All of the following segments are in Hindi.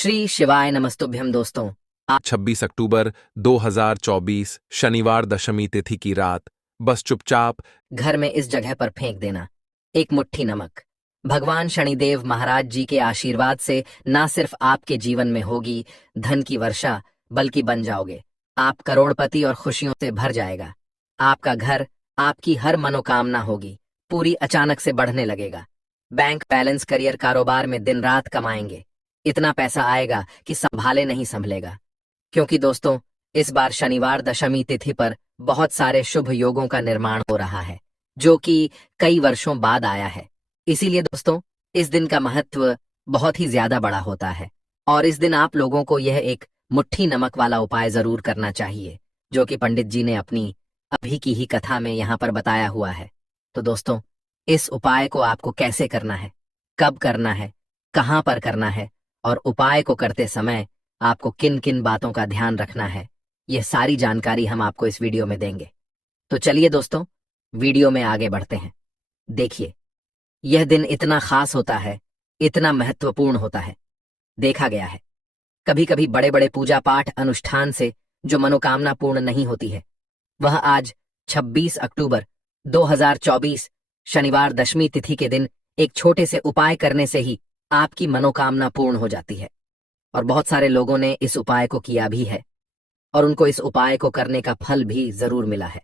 श्री शिवाय नमस्तुभ्यम दोस्तों। 26 अक्टूबर 2024 शनिवार दशमी तिथि की रात। बस चुपचाप घर में इस जगह पर फेंक देना एक मुट्ठी नमक। भगवान शनिदेव महाराज जी के आशीर्वाद से ना सिर्फ आपके जीवन में होगी धन की वर्षा, बल्कि बन जाओगे आप करोड़पति और खुशियों से भर जाएगा। आपका घर, आपकी हर मनोकामना होगी पूरी, अचानक से बढ़ने लगेगा। बैंक बैलेंस, करियर, कारोबार में दिन रात कमाएंगे। इतना पैसा आएगा कि संभाले नहीं संभलेगा। क्योंकि दोस्तों, इस बार शनिवार दशमी तिथि पर बहुत सारे शुभ योगों का निर्माण हो रहा है, जो कि कई वर्षों बाद आया है। इसीलिए दोस्तों, इस दिन का महत्व बहुत ही ज्यादा बड़ा होता है और इस दिन आप लोगों को यह एक मुट्ठी नमक वाला उपाय जरूर करना चाहिए, जो कि पंडित जी ने अपनी अभी की ही कथा में यहाँ पर बताया हुआ है। तो दोस्तों, इस उपाय को आपको कैसे करना है, कब करना है, कहाँ पर करना है और उपाय को करते समय आपको किन किन बातों का ध्यान रखना है, यह सारी जानकारी हम आपको इस वीडियो में देंगे। तो चलिए दोस्तों, वीडियो में आगे बढ़ते हैं। देखिए, यह दिन इतना खास होता है, इतना महत्वपूर्ण होता है। देखा गया है कभी कभी बड़े बड़े पूजा पाठ अनुष्ठान से जो मनोकामना पूर्ण नहीं होती है, वह आज 26 अक्टूबर 2024 शनिवार दशमी तिथि के दिन एक छोटे से उपाय करने से ही आपकी मनोकामना पूर्ण हो जाती है। और बहुत सारे लोगों ने इस उपाय को किया भी है और उनको इस उपाय को करने का फल भी जरूर मिला है।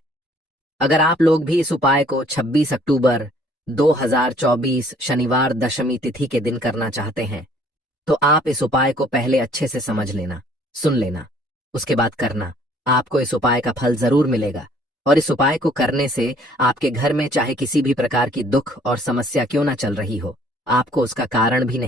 अगर आप लोग भी इस उपाय को 26 अक्टूबर 2024 शनिवार दशमी तिथि के दिन करना चाहते हैं, तो आप इस उपाय को पहले अच्छे से समझ लेना, सुन लेना, उसके बाद करना। आपको इस उपाय का फल जरूर मिलेगा और इस उपाय को करने से आपके घर में चाहे किसी भी प्रकार की दुख और समस्या क्यों ना चल रही हो, आपको उसका कारण भी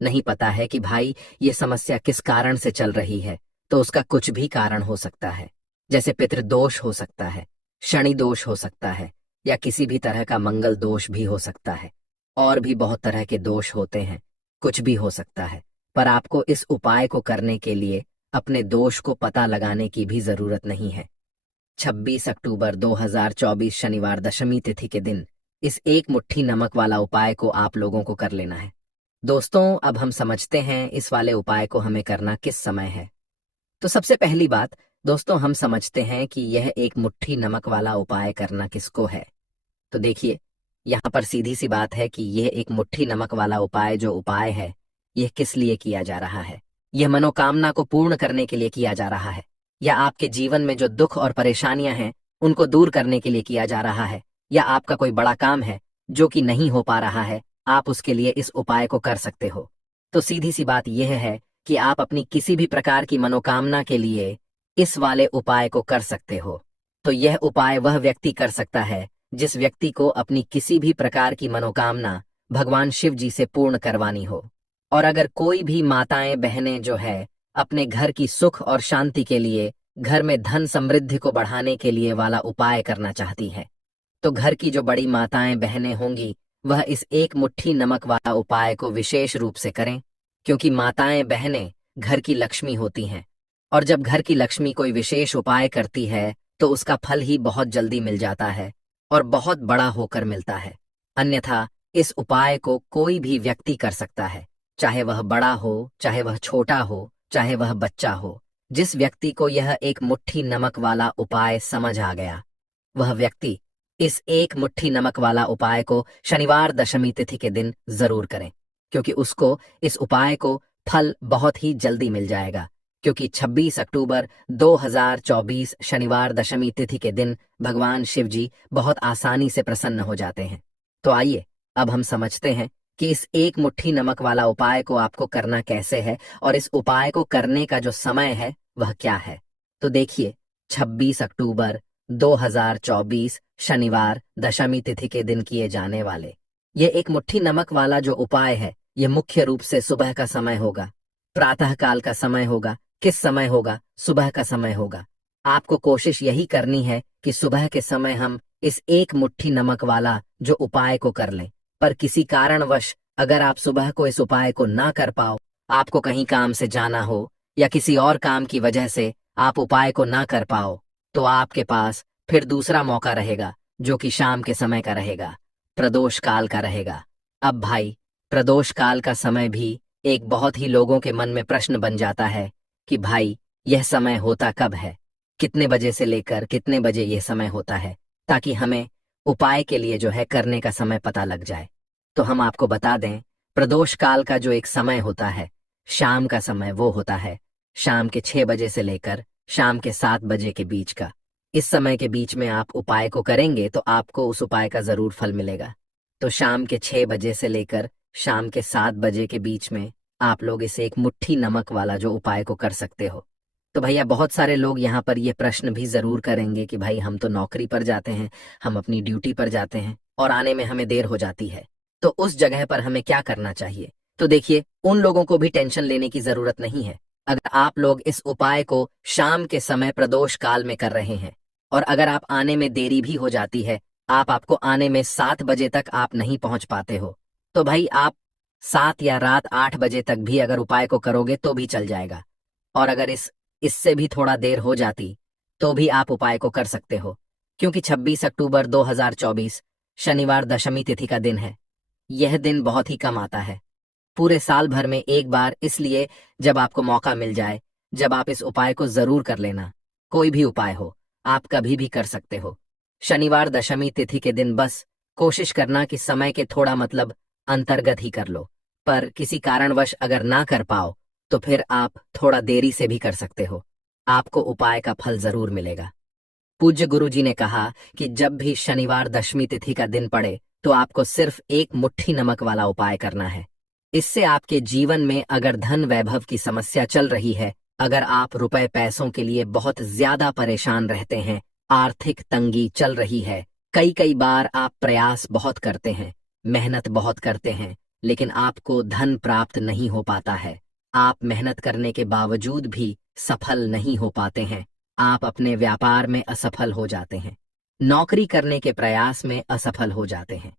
नहीं पता है कि भाई ये समस्या किस कारण से चल रही है, तो उसका कुछ भी कारण हो सकता है। जैसे पितृदोष हो सकता है, शनि दोष हो सकता है, या किसी भी तरह का मंगल दोष भी हो सकता है। और भी बहुत तरह के दोष होते हैं, कुछ भी हो सकता है। पर आपको इस उपाय को करने के लिए अपने दोष को पता लगाने की भी जरूरत नहीं है। 26 अक्टूबर 2024 शनिवार दशमी तिथि के दिन इस एक मुट्ठी नमक वाला उपाय को आप लोगों को कर लेना है। दोस्तों, अब हम समझते हैं इस वाले उपाय को हमें करना किस समय है। तो सबसे पहली बात दोस्तों, हम समझते हैं कि यह एक मुट्ठी नमक वाला उपाय करना किसको है। तो देखिए, यहाँ पर सीधी सी बात है कि यह एक मुट्ठी नमक वाला उपाय जो उपाय है, यह किस लिए किया जा रहा है। यह मनोकामना को पूर्ण करने के लिए किया जा रहा है, या आपके जीवन में जो दुख और परेशानियां हैं उनको दूर करने के लिए किया जा रहा है, या आपका कोई बड़ा काम है जो कि नहीं हो पा रहा है, आप उसके लिए इस उपाय को कर सकते हो। तो सीधी सी बात यह है कि आप अपनी किसी भी प्रकार की मनोकामना के लिए इस वाले उपाय को कर सकते हो। तो यह उपाय वह व्यक्ति कर सकता है जिस व्यक्ति को अपनी किसी भी प्रकार की मनोकामना भगवान शिव जी से पूर्ण करवानी हो। और अगर कोई भी माताएं बहनें जो है अपने घर की सुख और शांति के लिए, घर में धन समृद्धि को बढ़ाने के लिए वाला उपाय करना चाहती है, तो घर की जो बड़ी माताएं बहनें होंगी वह इस एक मुट्ठी नमक वाला उपाय को विशेष रूप से करें, क्योंकि माताएं बहनें घर की लक्ष्मी होती हैं और जब घर की लक्ष्मी कोई विशेष उपाय करती है तो उसका फल ही बहुत जल्दी मिल जाता है और बहुत बड़ा होकर मिलता है। अन्यथा इस उपाय को कोई भी व्यक्ति कर सकता है, चाहे वह बड़ा हो, चाहे वह छोटा हो, चाहे वह बच्चा हो। जिस व्यक्ति को यह एक मुट्ठी नमक वाला उपाय समझ आ गया, वह व्यक्ति इस एक मुट्ठी नमक वाला उपाय को शनिवार दशमी तिथि के दिन जरूर करें, क्योंकि उसको इस उपाय को फल बहुत ही जल्दी मिल जाएगा। क्योंकि 26 अक्टूबर 2024 शनिवार दशमी तिथि के दिन भगवान शिव जी बहुत आसानी से प्रसन्न हो जाते हैं। तो आइए अब हम समझते हैं कि इस एक मुट्ठी नमक वाला उपाय को आपको करना कैसे है और इस उपाय को करने का जो समय है वह क्या है। तो देखिए, 26 अक्टूबर 2024 शनिवार दशमी तिथि के दिन किए जाने वाले ये एक मुट्ठी नमक वाला जो उपाय है, ये मुख्य रूप से सुबह का समय होगा, प्रातः काल का समय होगा। किस समय होगा? सुबह का समय होगा। आपको कोशिश यही करनी है कि सुबह के समय हम इस एक मुट्ठी नमक वाला जो उपाय को कर लें। पर किसी कारणवश अगर आप सुबह को इस उपाय को ना कर पाओ, आपको कहीं काम से जाना हो या किसी और काम की वजह से आप उपाय को ना कर पाओ, तो आपके पास फिर दूसरा मौका रहेगा, जो कि शाम के समय का रहेगा, प्रदोष काल का रहेगा। अब भाई, प्रदोष काल का समय भी एक बहुत ही लोगों के मन में प्रश्न बन जाता है कि भाई यह समय होता कब है, कितने बजे से लेकर कितने बजे यह समय होता है, ताकि हमें उपाय के लिए जो है करने का समय पता लग जाए। तो हम आपको बता दें, प्रदोष काल का जो एक समय होता है, शाम का समय, वो होता है शाम के 6 बजे से लेकर शाम के 7 बजे के बीच का। इस समय के बीच में आप उपाय को करेंगे तो आपको उस उपाय का जरूर फल मिलेगा। तो शाम के 6 बजे से लेकर शाम के 7 बजे के बीच में आप लोग इसे एक मुट्ठी नमक वाला जो उपाय को कर सकते हो। तो भैया बहुत सारे लोग यहाँ पर ये प्रश्न भी जरूर करेंगे कि भाई हम तो नौकरी पर जाते हैं, हम अपनी ड्यूटी पर जाते हैं और आने में हमें देर हो जाती है, तो उस जगह पर हमें क्या करना चाहिए। तो देखिए, उन लोगों को भी टेंशन लेने की जरूरत नहीं है। अगर आप लोग इस उपाय को शाम के समय प्रदोष काल में कर रहे हैं और अगर आप आने में देरी भी हो जाती है, आपको आने में 7 बजे तक आप नहीं पहुंच पाते हो, तो भाई आप 7 या रात 8 बजे तक भी अगर उपाय को करोगे तो भी चल जाएगा। और अगर इससे भी थोड़ा देर हो जाती तो भी आप उपाय को कर सकते हो, क्योंकि 26 अक्टूबर 2024 शनिवार दशमी तिथि का दिन है। यह दिन बहुत ही कम आता है, पूरे साल भर में एक बार, इसलिए जब आपको मौका मिल जाए, जब आप इस उपाय को जरूर कर लेना। कोई भी उपाय हो, आप कभी भी कर सकते हो। शनिवार दशमी तिथि के दिन बस कोशिश करना कि समय के थोड़ा अंतर्गत ही कर लो, पर किसी कारणवश अगर ना कर पाओ तो फिर आप थोड़ा देरी से भी कर सकते हो, आपको उपाय का फल जरूर मिलेगा। पूज्य गुरुजी ने कहा कि जब भी शनिवार दशमी तिथि का दिन पड़े तो आपको सिर्फ एक मुट्ठी नमक वाला उपाय करना है। इससे आपके जीवन में अगर धन वैभव की समस्या चल रही है, अगर आप रुपए पैसों के लिए बहुत ज्यादा परेशान रहते हैं, आर्थिक तंगी चल रही है, कई कई बार आप प्रयास बहुत करते हैं, मेहनत बहुत करते हैं, लेकिन आपको धन प्राप्त नहीं हो पाता है, आप मेहनत करने के बावजूद भी सफल नहीं हो पाते हैं, आप अपने व्यापार में असफल हो जाते हैं, नौकरी करने के प्रयास में असफल हो जाते हैं,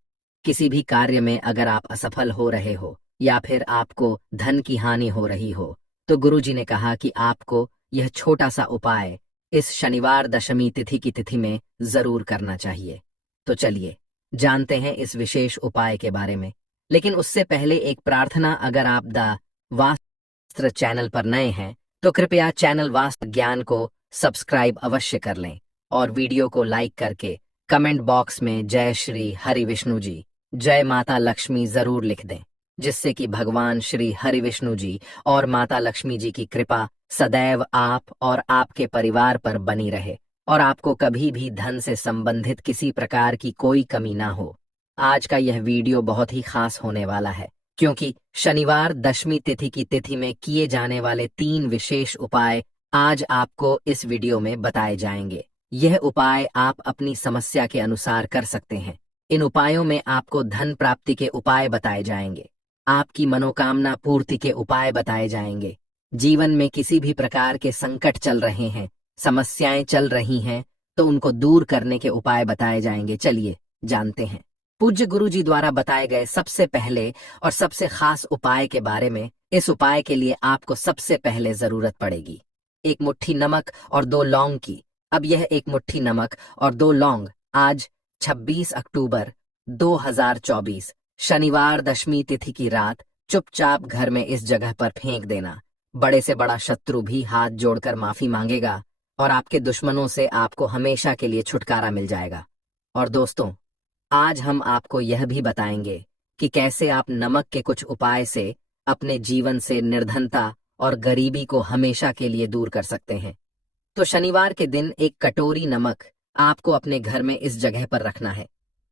किसी भी कार्य में अगर आप असफल हो रहे हो या फिर आपको धन की हानि हो रही हो, तो गुरुजी ने कहा कि आपको यह छोटा सा उपाय इस शनिवार दशमी तिथि की तिथि में जरूर करना चाहिए। तो चलिए जानते हैं इस विशेष उपाय के बारे में, लेकिन उससे पहले एक प्रार्थना, अगर आप द वास्तु चैनल पर नए हैं तो कृपया चैनल वास्तु ज्ञान को सब्सक्राइब अवश्य कर लें और वीडियो को लाइक करके कमेंट बॉक्स में जय श्री हरि विष्णु जी, जय माता लक्ष्मी जरूर लिख दें, जिससे कि भगवान श्री हरि विष्णु जी और माता लक्ष्मी जी की कृपा सदैव आप और आपके परिवार पर बनी रहे और आपको कभी भी धन से संबंधित किसी प्रकार की कोई कमी ना हो। आज का यह वीडियो बहुत ही खास होने वाला है, क्योंकि शनिवार दशमी तिथि की तिथि में किए जाने वाले 3 विशेष उपाय आज आपको इस वीडियो में बताए जाएंगे। यह उपाय आप अपनी समस्या के अनुसार कर सकते हैं। इन उपायों में आपको धन प्राप्ति के उपाय बताए जाएंगे, आपकी मनोकामना पूर्ति के उपाय बताए जाएंगे, जीवन में किसी भी प्रकार के संकट चल रहे हैं, समस्याएं चल रही हैं, तो उनको दूर करने के उपाय बताए जाएंगे। चलिए जानते हैं पूज्य गुरुजी द्वारा बताए गए सबसे पहले और सबसे खास उपाय के बारे में। इस उपाय के लिए आपको सबसे पहले जरूरत पड़ेगी 1 मुट्ठी नमक और 2 लौंग की। अब यह 1 मुट्ठी नमक और 2 लौंग आज 26 अक्टूबर 2024 शनिवार दशमी तिथि की रात चुपचाप घर में इस जगह पर फेंक देना। बड़े से बड़ा शत्रु भी हाथ जोड़कर माफी मांगेगा और आपके दुश्मनों से आपको हमेशा के लिए छुटकारा मिल जाएगा। और दोस्तों, आज हम आपको यह भी बताएंगे कि कैसे आप नमक के कुछ उपाय से अपने जीवन से निर्धनता और गरीबी को हमेशा के लिए दूर कर सकते हैं। तो शनिवार के दिन 1 कटोरी नमक आपको अपने घर में इस जगह पर रखना है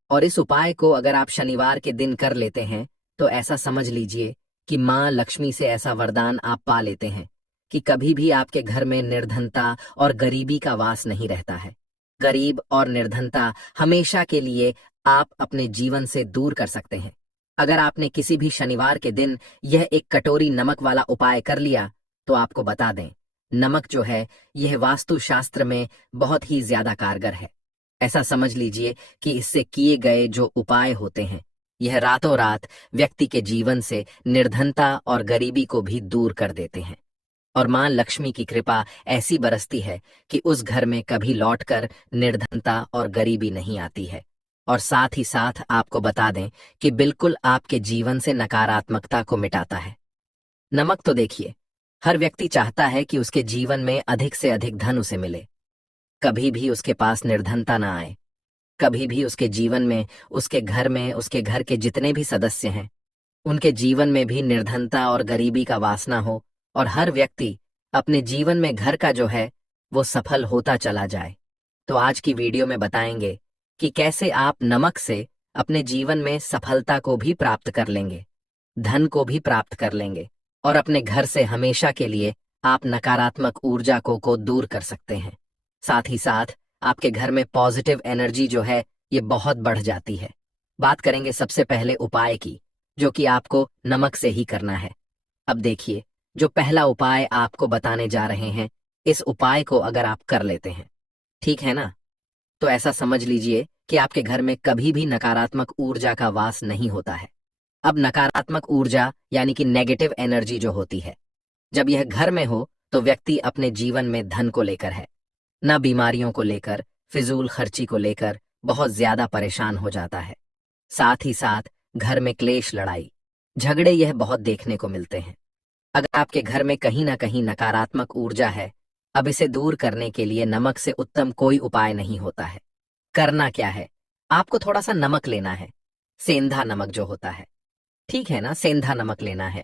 और इस उपाय को अगर आप शनिवार के दिन कर लेते हैं तो ऐसा समझ लीजिए कि माँ लक्ष्मी से ऐसा वरदान आप पा लेते हैं कि कभी भी आपके घर में निर्धनता और गरीबी का वास नहीं रहता है। गरीब और निर्धनता हमेशा के लिए आप अपने जीवन से दूर कर सकते हैं। अगर आपने किसी भी शनिवार के दिन यह 1 कटोरी नमक वाला उपाय कर लिया तो आपको बता दें, नमक जो है यह वास्तु शास्त्र में बहुत ही ज्यादा कारगर है। ऐसा समझ लीजिए कि इससे किए गए जो उपाय होते हैं यह रातों रात व्यक्ति के जीवन से निर्धनता और गरीबी को भी दूर कर देते हैं और मां लक्ष्मी की कृपा ऐसी बरसती है कि उस घर में कभी लौटकर निर्धनता और गरीबी नहीं आती है। और साथ ही साथ आपको बता दें कि बिल्कुल आपके जीवन से नकारात्मकता को मिटाता है। नमक तो देखिए, हर व्यक्ति चाहता है कि उसके जीवन में अधिक से अधिक धन उसे मिले। कभी भी उसके पास निर्धनता ना आए। कभी भी उसके जीवन में, उसके घर में, उसके घर के जितने भी सदस्य हैं, उनके जीवन में भी निर्धनता और गरीबी का वासना हो, और हर व्यक्ति अपने जीवन में घर का जो है वो सफल होता चला जाए। तो आज की वीडियो में बताएंगे कि कैसे आप नमक से अपने जीवन में सफलता को भी प्राप्त कर लेंगे, धन को भी प्राप्त कर लेंगे, और अपने घर से हमेशा के लिए आप नकारात्मक ऊर्जा को दूर कर सकते हैं। साथ ही साथ आपके घर में पॉजिटिव एनर्जी जो है ये बहुत बढ़ जाती है। बात करेंगे सबसे पहले उपाय की, जो कि आपको नमक से ही करना है। अब देखिए, जो पहला उपाय आपको बताने जा रहे हैं, इस उपाय को अगर आप कर लेते हैं, ठीक है ना, तो ऐसा समझ लीजिए कि आपके घर में कभी भी नकारात्मक ऊर्जा का वास नहीं होता है। अब नकारात्मक ऊर्जा यानी कि नेगेटिव एनर्जी जो होती है, जब यह घर में हो तो व्यक्ति अपने जीवन में धन को लेकर है, न बीमारियों को लेकर, फिजूल खर्ची को लेकर बहुत ज्यादा परेशान हो जाता है। साथ ही साथ घर में क्लेश, लड़ाई झगड़े यह बहुत देखने को मिलते हैं। अगर आपके घर में कहीं ना कहीं नकारात्मक ऊर्जा है, अब इसे दूर करने के लिए नमक से उत्तम कोई उपाय नहीं होता है। करना क्या है, आपको थोड़ा सा नमक लेना है, सेंधा नमक जो होता है, ठीक है ना, सेंधा नमक लेना है,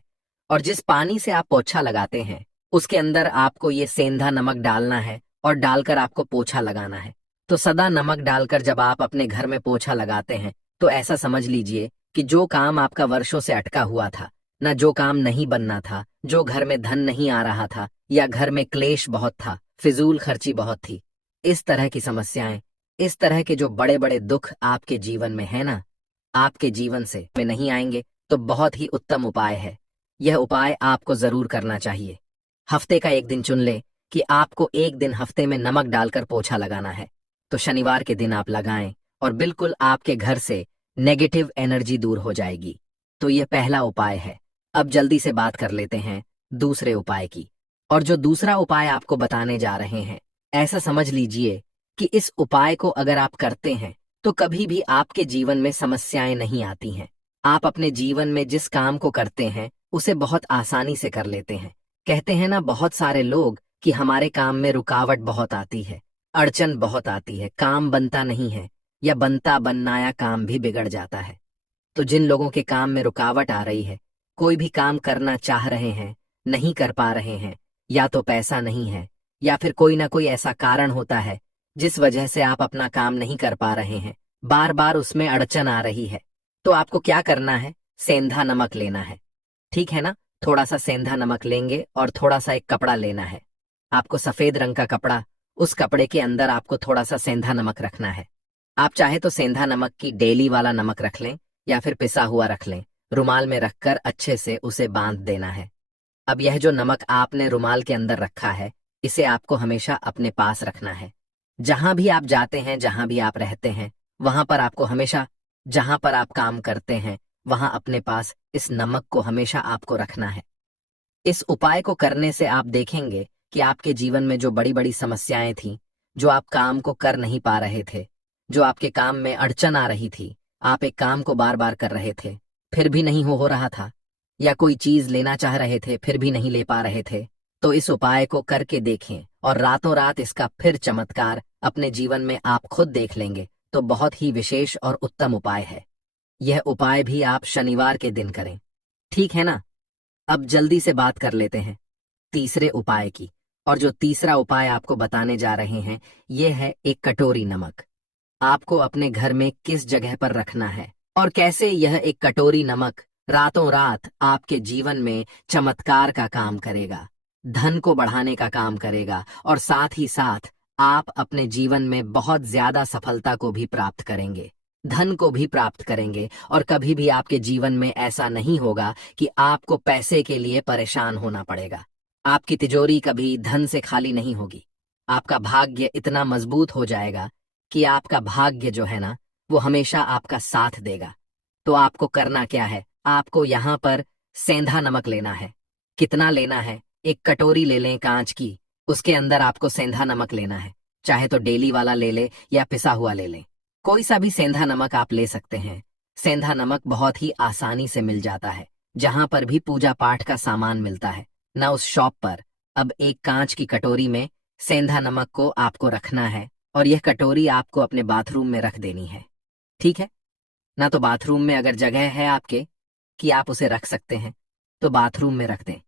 और जिस पानी से आप पोछा लगाते हैं उसके अंदर आपको ये सेंधा नमक डालना है और डालकर आपको पोछा लगाना है। तो सदा नमक डालकर जब आप अपने घर में पोछा लगाते हैं तो ऐसा समझ लीजिए कि जो काम आपका वर्षों से अटका हुआ था, ना जो काम नहीं बनना था, जो घर में धन नहीं आ रहा था, या घर में क्लेश बहुत था, फिजूल खर्ची बहुत थी, इस तरह की समस्याएं, इस तरह के जो बड़े बड़े दुख आपके जीवन में है ना, आपके जीवन से में नहीं आएंगे। तो बहुत ही उत्तम उपाय है, यह उपाय आपको जरूर करना चाहिए। हफ्ते का एक दिन चुन ले कि आपको एक दिन हफ्ते में नमक डालकर पोछा लगाना है, तो शनिवार के दिन आप लगाएं और बिल्कुल आपके घर से नेगेटिव एनर्जी दूर हो जाएगी। तो यह पहला उपाय है। अब जल्दी से बात कर लेते हैं दूसरे उपाय की, और जो दूसरा उपाय आपको बताने जा रहे हैं, ऐसा समझ लीजिए कि इस उपाय को अगर आप करते हैं तो कभी भी आपके जीवन में समस्याएं नहीं आती हैं। आप अपने जीवन में जिस काम को करते हैं उसे बहुत आसानी से कर लेते हैं। कहते हैं ना बहुत सारे लोग कि हमारे काम में रुकावट बहुत आती है, अड़चन बहुत आती है, काम बनता नहीं है, या बनता बननाया काम भी बिगड़ जाता है। तो जिन लोगों के काम में रुकावट आ रही है, कोई भी काम करना चाह रहे हैं, नहीं कर पा रहे हैं, या तो पैसा नहीं है, या फिर कोई ना कोई ऐसा कारण होता है जिस वजह से आप अपना काम नहीं कर पा रहे हैं, बार बार उसमें अड़चन आ रही है, तो आपको क्या करना है, सेंधा नमक लेना है, ठीक है ना। थोड़ा सा सेंधा नमक लेंगे और थोड़ा सा एक कपड़ा लेना है, आपको सफेद रंग का कपड़ा, उस कपड़े के अंदर आपको थोड़ा सा सेंधा नमक रखना है। आप चाहे तो सेंधा नमक की डेली वाला नमक रख लें या फिर पिसा हुआ रख लें, रुमाल में रखकर अच्छे से उसे बांध देना है। अब यह जो नमक आपने रुमाल के अंदर रखा है, इसे आपको हमेशा अपने पास रखना है। जहां भी आप जाते हैं, जहां भी आप रहते हैं, वहां पर आपको हमेशा, जहां पर आप काम करते हैं, वहां अपने पास इस नमक को हमेशा आपको रखना है। इस उपाय को करने से आप देखेंगे कि आपके जीवन में जो बड़ी बड़ी समस्याएं थीं, जो आप काम को कर नहीं पा रहे थे, जो आपके काम में अड़चन आ रही थी, आप एक काम को बार बार कर रहे थे फिर भी नहीं हो रहा था, या कोई चीज लेना चाह रहे थे फिर भी नहीं ले पा रहे थे, तो इस उपाय को करके देखें और रातों रात इसका फिर चमत्कार अपने जीवन में आप खुद देख लेंगे। तो बहुत ही विशेष और उत्तम उपाय है। यह उपाय भी आप शनिवार के दिन करें, ठीक है ना। अब जल्दी से बात कर लेते हैं तीसरे उपाय की, और जो तीसरा उपाय आपको बताने जा रहे हैं यह है एक कटोरी नमक। आपको अपने घर में किस जगह पर रखना है और कैसे यह एक कटोरी नमक रातों रात आपके जीवन में चमत्कार का काम करेगा, धन को बढ़ाने का काम करेगा, और साथ ही साथ आप अपने जीवन में बहुत ज्यादा सफलता को भी प्राप्त करेंगे, धन को भी प्राप्त करेंगे, और कभी भी आपके जीवन में ऐसा नहीं होगा कि आपको पैसे के लिए परेशान होना पड़ेगा। आपकी तिजोरी कभी धन से खाली नहीं होगी। आपका भाग्य इतना मजबूत हो जाएगा कि आपका भाग्य जो है ना, वो हमेशा आपका साथ देगा। तो आपको करना क्या है, आपको यहाँ पर सेंधा नमक लेना है। कितना लेना है, एक कटोरी ले लें कांच की, उसके अंदर आपको सेंधा नमक लेना है। चाहे तो डेली वाला ले ले या पिसा हुआ ले लें, कोई सा भी सेंधा नमक आप ले सकते हैं। सेंधा नमक बहुत ही आसानी से मिल जाता है, जहां पर भी पूजा पाठ का सामान मिलता है ना उस शॉप पर। अब एक कांच की कटोरी में सेंधा नमक को आपको रखना है और यह कटोरी आपको अपने बाथरूम में रख देनी है। ठीक है ना? तो बाथरूम में अगर जगह है आपके कि आप उसे रख सकते हैं तो बाथरूम में रख दें,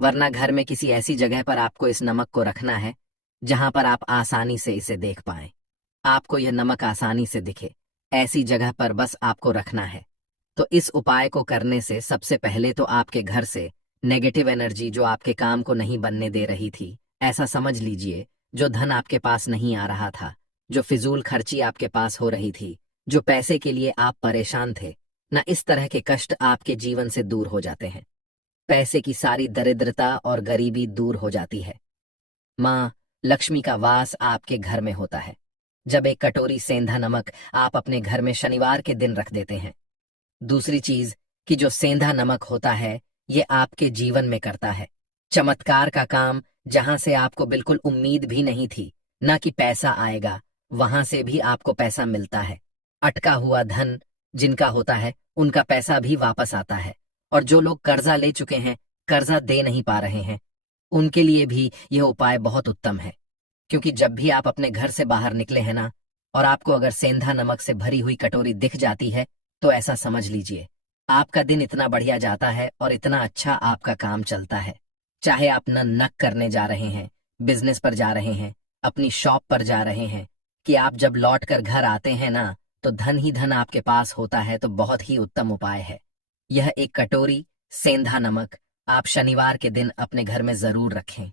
वरना घर में किसी ऐसी जगह पर आपको इस नमक को रखना है जहां पर आप आसानी से इसे देख पाएं। आपको यह नमक आसानी से दिखे ऐसी जगह पर बस आपको रखना है। तो इस उपाय को करने से सबसे पहले तो आपके घर से नेगेटिव एनर्जी जो आपके काम को नहीं बनने दे रही थी, ऐसा समझ लीजिए, जो धन आपके पास नहीं आ रहा था, जो फिजूल खर्ची आपके पास हो रही थी, जो पैसे के लिए आप परेशान थे ना, इस तरह के कष्ट आपके जीवन से दूर हो जाते हैं। पैसे की सारी दरिद्रता और गरीबी दूर हो जाती है। माँ लक्ष्मी का वास आपके घर में होता है जब एक कटोरी सेंधा नमक आप अपने घर में शनिवार के दिन रख देते हैं। दूसरी चीज कि जो सेंधा नमक होता है ये आपके जीवन में करता है चमत्कार का काम, जहां से आपको बिल्कुल उम्मीद भी नहीं थी ना कि पैसा आएगा, वहां से भी आपको पैसा मिलता है। अटका हुआ धन जिनका होता है उनका पैसा भी वापस आता है, और जो लोग कर्जा ले चुके हैं, कर्जा दे नहीं पा रहे हैं, उनके लिए भी यह उपाय बहुत उत्तम है। क्योंकि जब भी आप अपने घर से बाहर निकले हैं ना, और आपको अगर सेंधा नमक से भरी हुई कटोरी दिख जाती है, तो ऐसा समझ लीजिए आपका दिन इतना बढ़िया जाता है और इतना अच्छा आपका काम चलता है। चाहे आप नक करने जा रहे हैं, बिजनेस पर जा रहे हैं, अपनी शॉप पर जा रहे हैं, कि आप जब लौट कर घर आते हैं ना, तो धन ही धन आपके पास होता है। तो बहुत ही उत्तम उपाय है यह। एक कटोरी सेंधा नमक आप शनिवार के दिन अपने घर में जरूर रखें,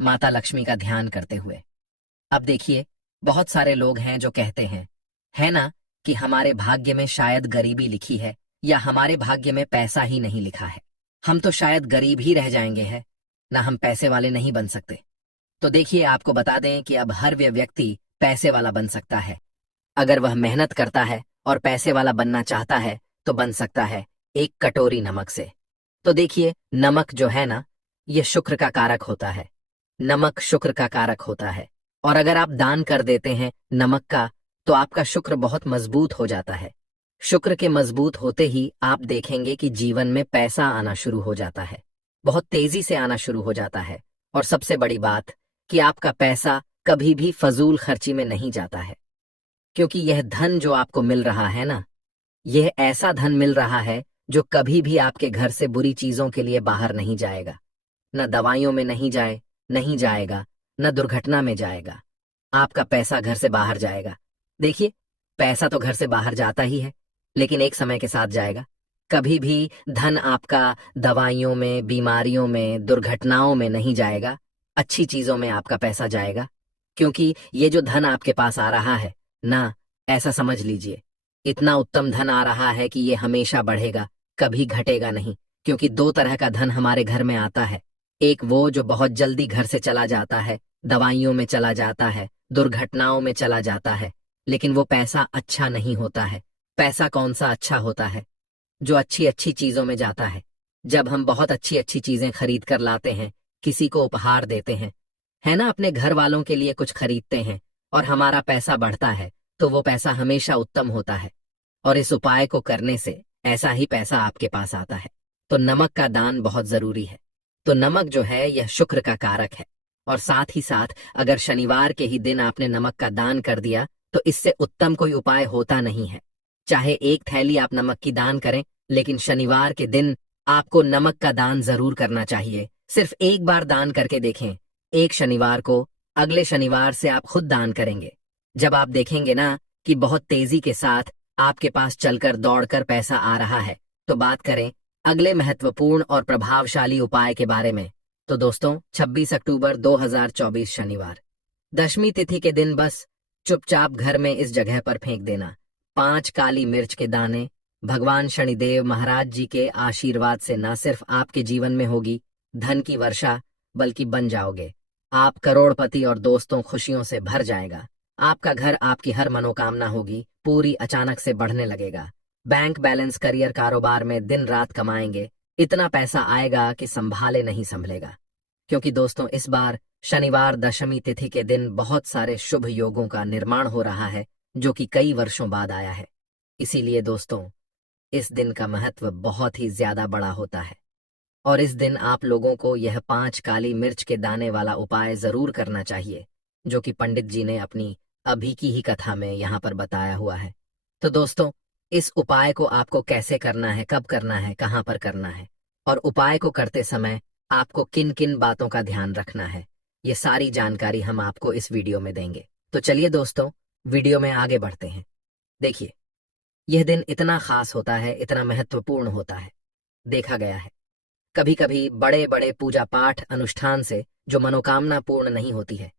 माता लक्ष्मी का ध्यान करते हुए। अब देखिए, बहुत सारे लोग हैं जो कहते हैं, है ना, कि हमारे भाग्य में शायद गरीबी लिखी है, या हमारे भाग्य में पैसा ही नहीं लिखा है, हम तो शायद गरीब ही रह जाएंगे है ना, हम पैसे वाले नहीं बन सकते। तो देखिए, आपको बता दें कि अब हर व्यक्ति पैसे वाला बन सकता है अगर वह मेहनत करता है, और पैसे वाला बनना चाहता है तो बन सकता है एक कटोरी नमक से। तो देखिए, नमक जो है ना, ये शुक्र का कारक होता है। नमक शुक्र का कारक होता है, और अगर आप दान कर देते हैं नमक का, तो आपका शुक्र बहुत मजबूत हो जाता है। शुक्र के मजबूत होते ही आप देखेंगे कि जीवन में पैसा आना शुरू हो जाता है, बहुत तेजी से आना शुरू हो जाता है। और सबसे बड़ी बात कि आपका पैसा कभी भी फजूल खर्ची में नहीं जाता है, क्योंकि यह धन जो आपको मिल रहा है ना, यह ऐसा धन मिल रहा है जो कभी भी आपके घर से बुरी चीजों के लिए बाहर नहीं जाएगा, न दवाइयों में नहीं जाएगा, न दुर्घटना में जाएगा। आपका पैसा घर से बाहर जाएगा। देखिए, पैसा तो घर से बाहर जाता ही है, लेकिन एक समय के साथ जाएगा। कभी भी धन आपका दवाइयों में, बीमारियों में, दुर्घटनाओं में नहीं जाएगा, अच्छी चीजों में आपका पैसा जाएगा। क्योंकि ये जो धन आपके पास आ रहा है ना, ऐसा समझ लीजिए, इतना उत्तम धन आ रहा है कि ये हमेशा बढ़ेगा, कभी घटेगा नहीं। क्योंकि दो तरह का धन हमारे घर में आता है, एक वो जो बहुत जल्दी घर से चला जाता है, दवाइयों में चला जाता है, दुर्घटनाओं में चला जाता है, लेकिन वो पैसा अच्छा नहीं होता है। पैसा कौन सा अच्छा होता है? जो अच्छी अच्छी चीजों में जाता है। जब हम बहुत अच्छी अच्छी चीजें खरीद कर लाते हैं, किसी को उपहार देते हैं, है ना, अपने घर वालों के लिए कुछ खरीदते हैं, और हमारा पैसा बढ़ता है, तो वो पैसा हमेशा उत्तम होता है। और इस उपाय को करने से ऐसा ही पैसा आपके पास आता है। तो नमक का दान बहुत जरूरी है। तो नमक जो है यह शुक्र का कारक है, और साथ ही साथ अगर शनिवार के ही दिन आपने नमक का दान कर दिया, तो इससे उत्तम कोई उपाय होता नहीं है। चाहे एक थैली आप नमक की दान करें, लेकिन शनिवार के दिन आपको नमक का दान जरूर करना चाहिए। सिर्फ एक बार दान करके देखें, एक शनिवार को, अगले शनिवार से आप खुद दान करेंगे। जब आप देखेंगे ना कि बहुत तेजी के साथ आपके पास चलकर दौड़कर पैसा आ रहा है, तो बात करें अगले महत्वपूर्ण और प्रभावशाली उपाय के बारे में। तो दोस्तों, 26 अक्टूबर 2024 शनिवार, दशमी तिथि के दिन बस चुपचाप घर में इस जगह पर फेंक देना 5 काली मिर्च के दाने। भगवान शनिदेव महाराज जी के आशीर्वाद से न सिर्फ आपके जीवन में होगी धन की वर्षा, बल्कि बन जाओगे आप करोड़पति, और दोस्तों खुशियों से भर जाएगा। आपका घर, आपकी हर मनोकामना होगी पूरी, अचानक से बढ़ने लगेगा। बैंक बैलेंस, करियर, कारोबार में दिन रात कमाएंगे, इतना पैसा आएगा कि संभाले नहीं संभलेगा। क्योंकि दोस्तों, इस बार शनिवार दशमी तिथि के दिन बहुत सारे शुभ योगों का निर्माण हो रहा है, जो कि कई वर्षों बाद आया है। इसीलिए दोस्तों, इस दिन का महत्व बहुत ही ज्यादा बड़ा होता है और इस दिन आप लोगों को यह 5 काली मिर्च के दाने वाला उपाय जरूर करना चाहिए, जो कि पंडित जी ने अपनी अभी की ही कथा में यहाँ पर बताया हुआ है। तो दोस्तों, इस उपाय को आपको कैसे करना है, कब करना है, कहाँ पर करना है और उपाय को करते समय आपको किन किन बातों का ध्यान रखना है, ये सारी जानकारी हम आपको इस वीडियो में देंगे। तो चलिए दोस्तों, वीडियो में आगे बढ़ते हैं। देखिए, यह दिन इतना खास होता है, इतना महत्वपूर्ण होता है। देखा गया है कभी कभी बड़े बड़े पूजा पाठ अनुष्ठान से जो मनोकामना पूर्ण नहीं होती है,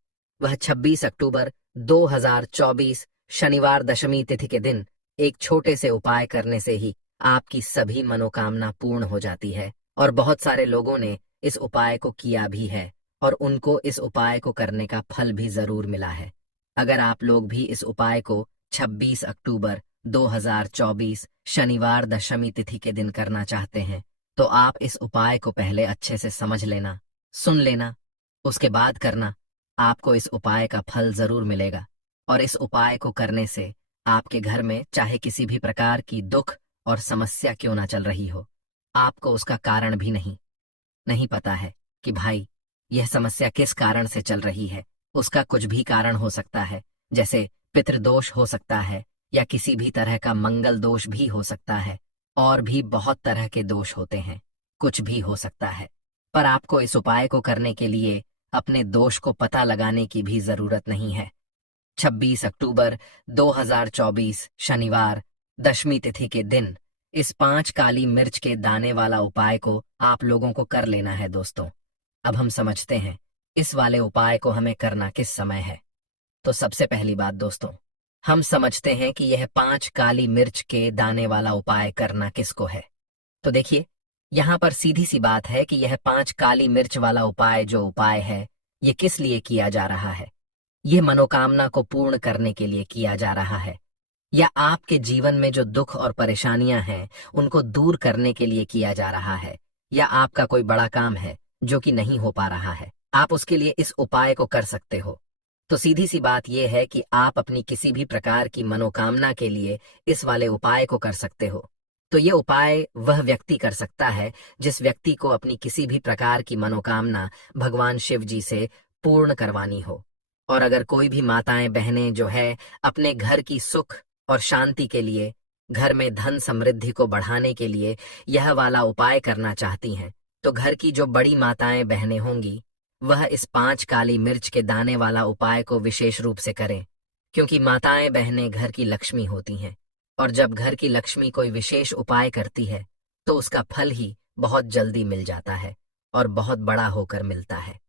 वह 26 अक्टूबर 2024 शनिवार दशमी तिथि के दिन एक छोटे से उपाय करने से ही आपकी सभी मनोकामना पूर्ण हो जाती है। और बहुत सारे लोगों ने इस उपाय को किया भी है और उनको इस उपाय को करने का फल भी जरूर मिला है। अगर आप लोग भी इस उपाय को 26 अक्टूबर 2024 शनिवार दशमी तिथि के दिन करना चाहते हैं, तो आप इस उपाय को पहले अच्छे से समझ लेना, सुन लेना, उसके बाद करना। आपको इस उपाय का फल जरूर मिलेगा और इस उपाय को करने से आपके घर में चाहे किसी भी प्रकार की दुख और समस्या क्यों ना चल रही हो, आपको उसका कारण भी नहीं पता है कि भाई यह समस्या किस कारण से चल रही है। उसका कुछ भी कारण हो सकता है, जैसे पितृदोष हो सकता है या किसी भी तरह का मंगल दोष भी हो सकता है और भी बहुत तरह के दोष होते हैं, कुछ भी हो सकता है। पर आपको इस उपाय को करने के लिए अपने दोष को पता लगाने की भी जरूरत नहीं है। 26 अक्टूबर 2024 शनिवार दशमी तिथि के दिन इस 5 काली मिर्च के दाने वाला उपाय को आप लोगों को कर लेना है दोस्तों। अब हम समझते हैं इस वाले उपाय को हमें करना किस समय है। तो सबसे पहली बात दोस्तों, हम समझते हैं कि यह 5 काली मिर्च के दाने वाला उपाय करना किसको है। तो देखिए, यहाँ पर सीधी सी बात है कि यह 5 काली मिर्च वाला उपाय जो उपाय है, ये किस लिए किया जा रहा है। यह मनोकामना को पूर्ण करने के लिए किया जा रहा है, या आपके जीवन में जो दुख और परेशानियां हैं उनको दूर करने के लिए किया जा रहा है, या आपका कोई बड़ा काम है जो कि नहीं हो पा रहा है, आप उसके लिए इस उपाय को कर सकते हो। तो सीधी सी बात यह है कि आप अपनी किसी भी प्रकार की मनोकामना के लिए इस वाले उपाय को कर सकते हो। तो ये उपाय वह व्यक्ति कर सकता है जिस व्यक्ति को अपनी किसी भी प्रकार की मनोकामना भगवान शिव जी से पूर्ण करवानी हो। और अगर कोई भी माताएं बहनें जो है अपने घर की सुख और शांति के लिए, घर में धन समृद्धि को बढ़ाने के लिए यह वाला उपाय करना चाहती हैं, तो घर की जो बड़ी माताएं बहनें होंगी वह इस 5 काली मिर्च के दाने वाला उपाय को विशेष रूप से करें, क्योंकि माताएं बहनें घर की लक्ष्मी होती हैं और जब घर की लक्ष्मी कोई विशेष उपाय करती है तो उसका फल ही बहुत जल्दी मिल जाता है और बहुत बड़ा होकर मिलता है।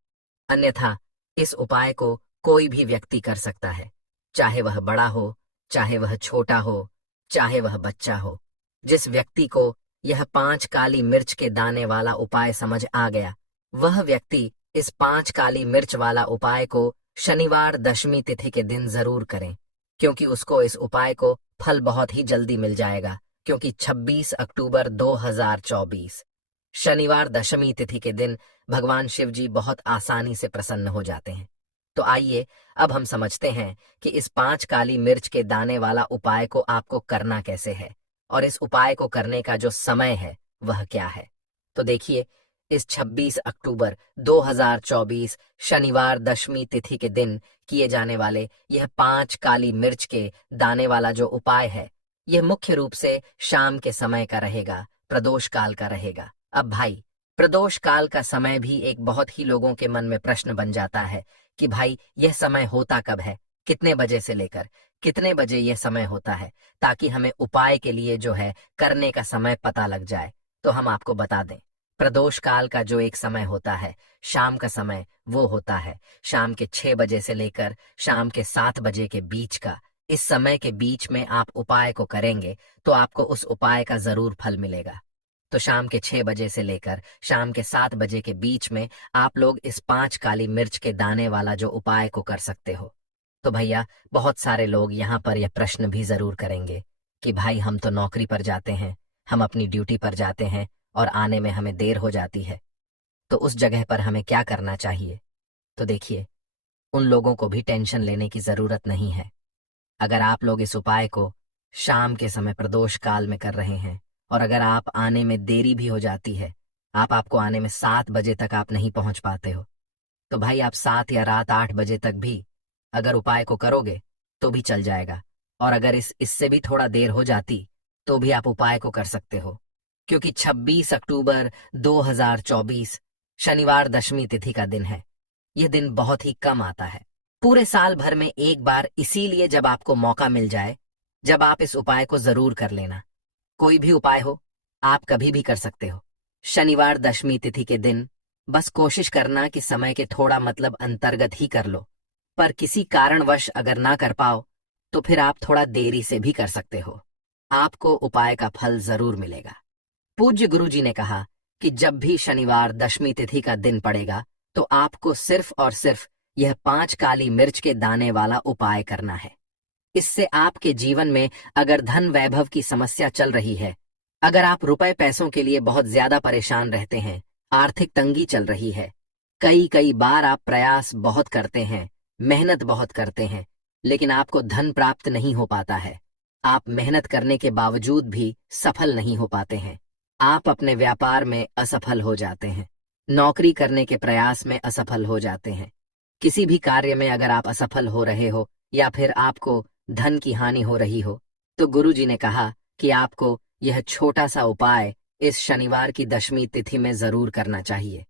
अन्यथा इस उपाय को कोई भी व्यक्ति कर सकता है, चाहे वह बड़ा हो, चाहे वह छोटा हो, चाहे वह बच्चा हो। जिस व्यक्ति को यह 5 काली मिर्च के दाने वाला उपाय समझ आ गया, वह व्यक्ति इस 5 काली मिर्च वाला उपाय को शनिवार दशमी तिथि के दिन जरूर करें, क्योंकि उसको इस उपाय को फल बहुत ही जल्दी मिल जाएगा। क्योंकि 26 अक्टूबर 2024 शनिवार दशमी तिथि के दिन भगवान शिव जी बहुत आसानी से प्रसन्न हो जाते हैं। तो आइए अब हम समझते हैं कि इस 5 काली मिर्च के दाने वाला उपाय को आपको करना कैसे है और इस उपाय को करने का जो समय है वह क्या है। तो देखिए, इस 26 अक्टूबर 2024 शनिवार दशमी तिथि के दिन किए जाने वाले यह 5 काली मिर्च के दाने वाला जो उपाय है, यह मुख्य रूप से शाम के समय का रहेगा, प्रदोष काल का रहेगा। अब भाई, प्रदोष काल का समय भी एक बहुत ही लोगों के मन में प्रश्न बन जाता है कि भाई यह समय होता कब है, कितने बजे से लेकर कितने बजे यह समय होता है, ताकि हमें उपाय के लिए जो है करने का समय पता लग जाए। तो हम आपको बता दें, प्रदोष काल का जो एक समय होता है, शाम का समय, वो होता है शाम के 6 बजे से लेकर शाम के 7 बजे के बीच का। इस समय के बीच में आप उपाय को करेंगे तो आपको उस उपाय का जरूर फल मिलेगा। तो शाम के 6 बजे से लेकर शाम के 7 बजे के बीच में आप लोग इस 5 काली मिर्च के दाने वाला जो उपाय को कर सकते हो। तो भैया, बहुत सारे लोग यहाँ पर यह प्रश्न भी जरूर करेंगे कि भाई हम तो नौकरी पर जाते हैं, हम अपनी ड्यूटी पर जाते हैं और आने में हमें देर हो जाती है, तो उस जगह पर हमें क्या करना चाहिए। तो देखिए, उन लोगों को भी टेंशन लेने की जरूरत नहीं है। अगर आप लोग इस उपाय को शाम के समय प्रदोष काल में कर रहे हैं और अगर आप आने में देरी भी हो जाती है, आपको आने में 7 बजे तक आप नहीं पहुंच पाते हो, तो भाई आप 7 या रात 8 बजे तक भी अगर उपाय को करोगे तो भी चल जाएगा। और अगर इससे भी थोड़ा देर हो जाती तो भी आप उपाय को कर सकते हो, क्योंकि 26 अक्टूबर 2024 शनिवार दशमी तिथि का दिन है। यह दिन बहुत ही कम आता है, पूरे साल भर में एक बार, इसीलिए जब आपको मौका मिल जाए, जब आप इस उपाय को जरूर कर लेना। कोई भी उपाय हो, आप कभी भी कर सकते हो। शनिवार दशमी तिथि के दिन बस कोशिश करना कि समय के थोड़ा अंतर्गत ही कर लो, पर किसी कारणवश अगर ना कर पाओ तो फिर आप थोड़ा देरी से भी कर सकते हो। आपको उपाय का फल जरूर मिलेगा। पूज्य गुरुजी ने कहा कि जब भी शनिवार दशमी तिथि का दिन पड़ेगा तो आपको सिर्फ और सिर्फ यह 5 काली मिर्च के दाने वाला उपाय करना है। इससे आपके जीवन में अगर धन वैभव की समस्या चल रही है, अगर आप रुपए पैसों के लिए बहुत ज्यादा परेशान रहते हैं, आर्थिक तंगी चल रही है, कई कई बार आप प्रयास बहुत करते हैं, मेहनत बहुत करते हैं, लेकिन आपको धन प्राप्त नहीं हो पाता है, आप मेहनत करने के बावजूद भी सफल नहीं हो पाते हैं, आप अपने व्यापार में असफल हो जाते हैं, नौकरी करने के प्रयास में असफल हो जाते हैं, किसी भी कार्य में अगर आप असफल हो रहे हो या फिर आपको धन की हानि हो रही हो, तो गुरुजी ने कहा कि आपको यह छोटा सा उपाय इस शनिवार की दशमी तिथि में जरूर करना चाहिए।